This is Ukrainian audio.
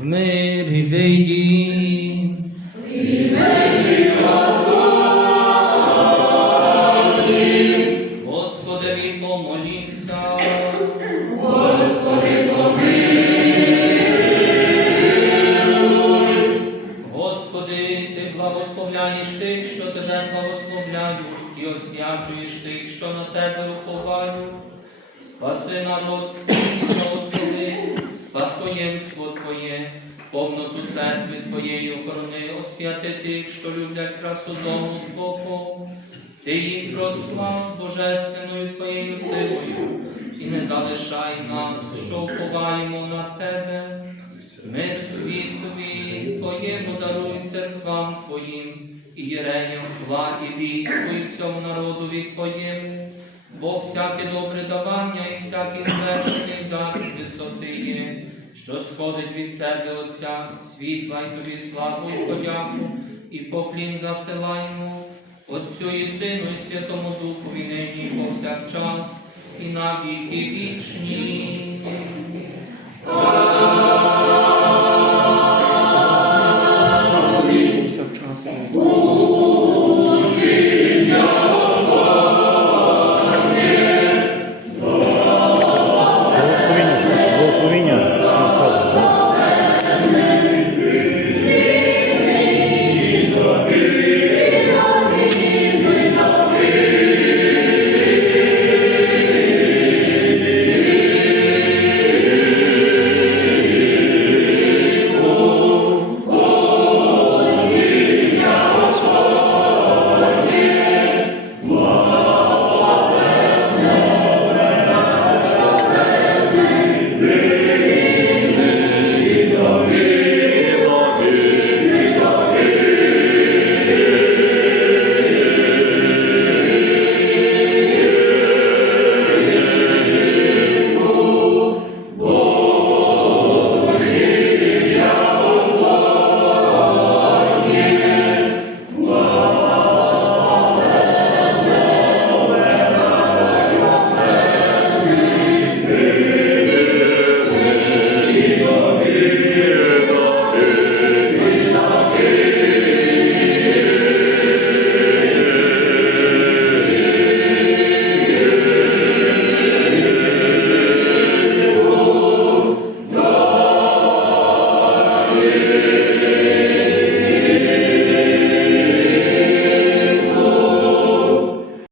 В мирі вийдіть. Господи, помолімся. Господи, Ти благословляєш тих, що тебе благословляють, і освячуєш тих, що на тебе уховають. Спаси народ повноту церкви Твоєї охорони, освяти тих, що люблять красу дому Твого. Ти їх прослав Божественною Твоєю силою, і не залишай нас, що уповаємо на Тебе. Мир світові Твоєму даруй церквам Твоїм, і єреям, владі, війську і всьому народові Твоєму, бо всяке добре давання і всякий звершений що сходить від Тебе, Отця, світла й Тобі славу подяку, і поклін засилаємо, Отцю і Сину, і Святому Духові нині і повсякчас, і на віки вічні.